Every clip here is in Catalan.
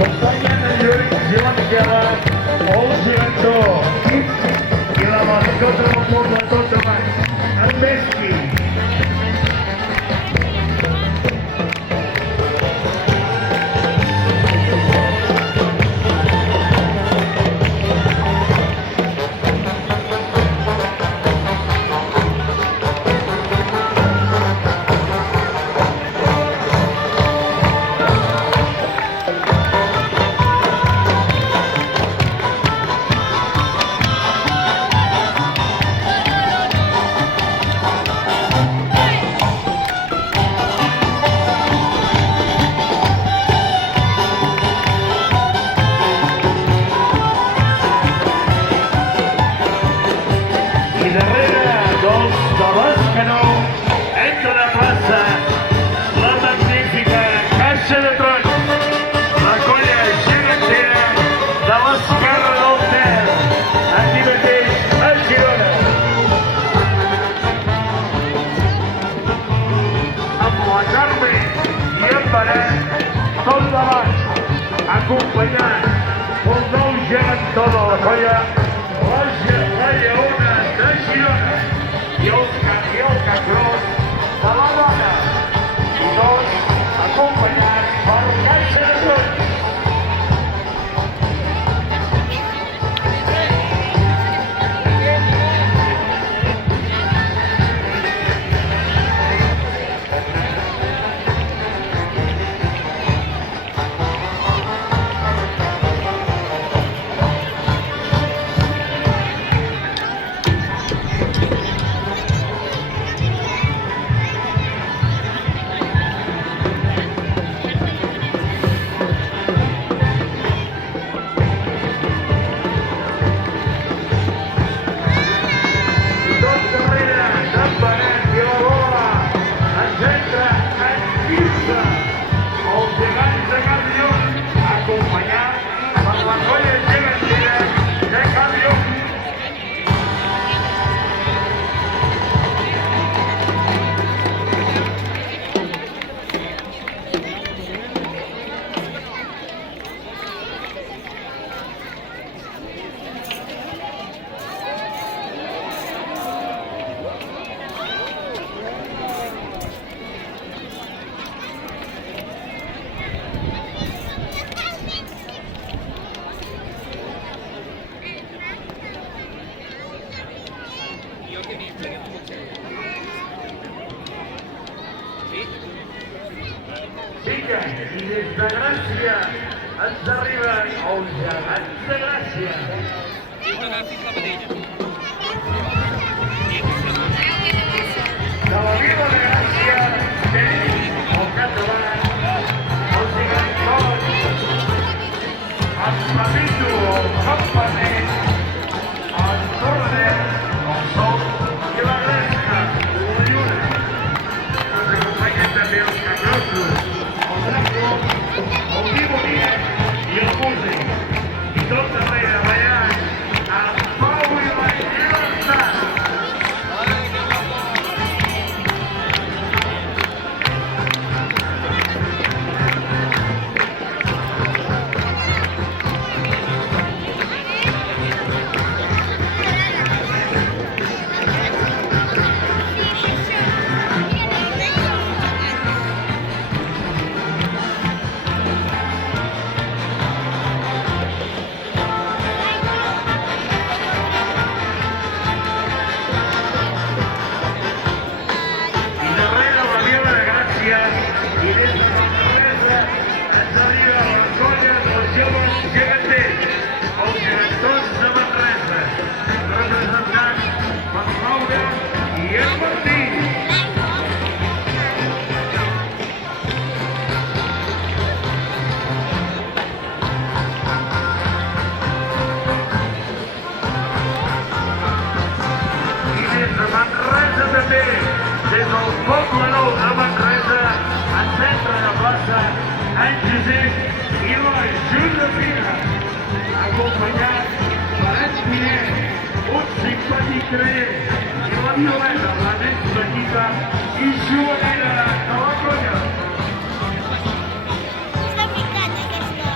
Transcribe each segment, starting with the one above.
Acompanyant en Lluís i la Miquela, el director i la mascota del poble tot davant, en Mesqui. I darrere dels de l'Escanó, entra a plaça la magnífica Caixa de Trons, la colla gegantera de l'Esquerra del Ter, aquí mateix a Girona. Amb la Carme i en Benet, tot davant, acompanyant pel nou gegantó de la colla, la Lleona de Girona i el Cacrós de la Dona, i tots acompanyats per Caixa de Trons. Vinga, i des de Gràcia ens arriben els gegants de Gràcia. De la vila de Gràcia tenim el català, el gegant Coll, el Papito, el Campanet, el Torrenet, el Sol i la Gresca, la Lluna. Ens acompanyen també els Cacrossos, el Draco, el Timonet i el Músic. I tot darrere ballant amb Pau i la Llibertat. Violeta, la més petita i jugadora de la colla. Està picant aquesta.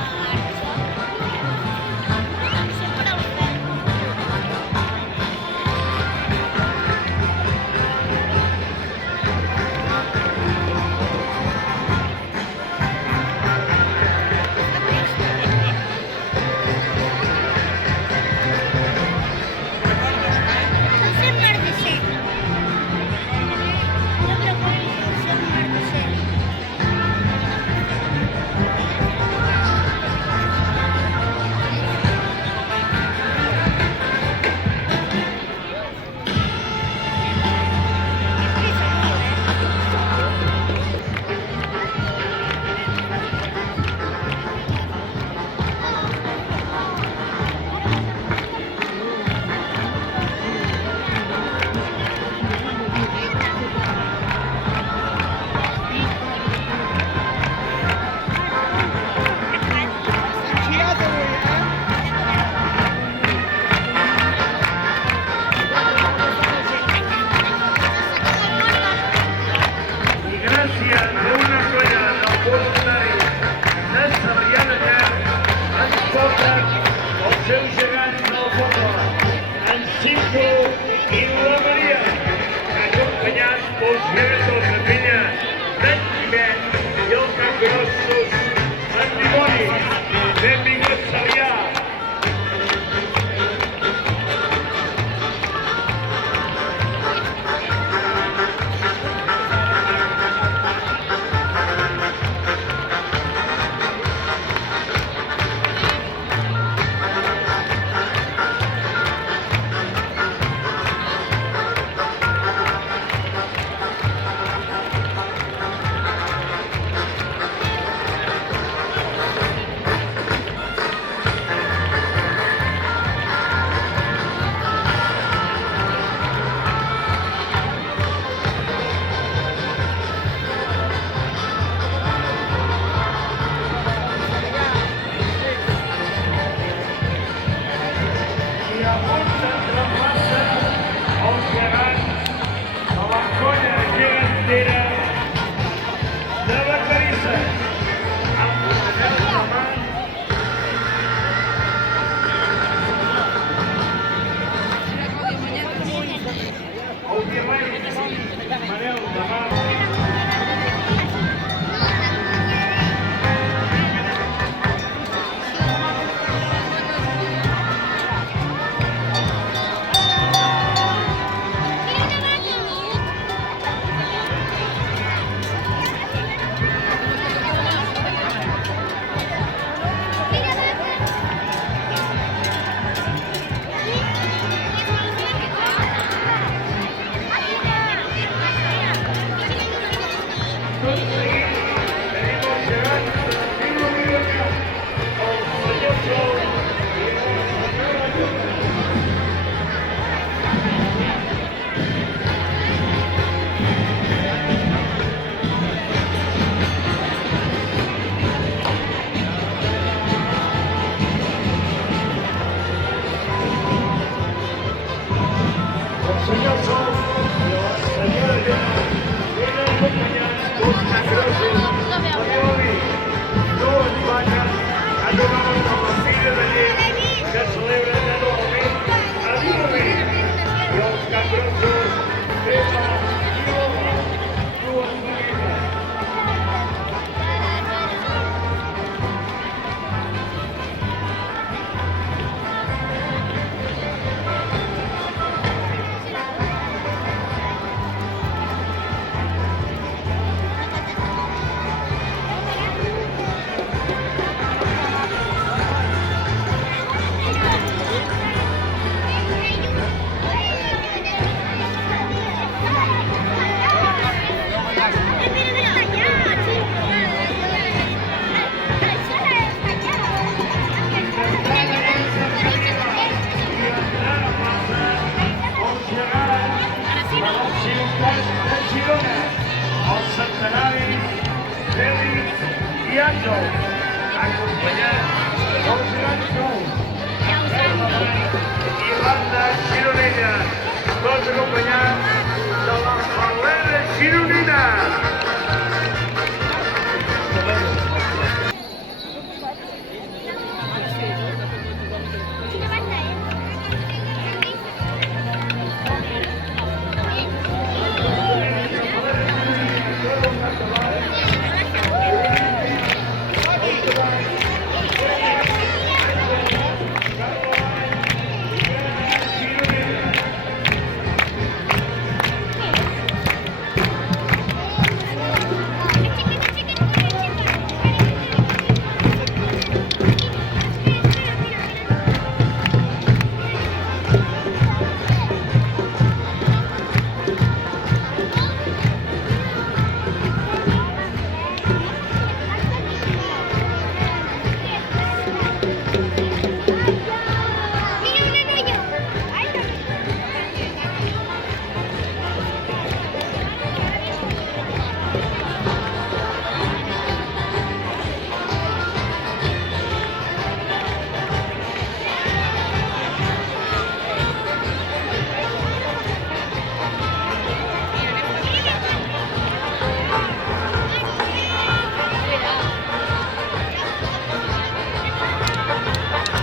seu gegant del poble, en Cinco i la Maria, acompanyats pels gegants de la capella, d'en Quimet i el capgrossos, en Dimoni. Benvingut, Sarrià. Senyor Sol i la senyora Gemma venen acompanyats dels capgrossos, Marioli, no es van a donar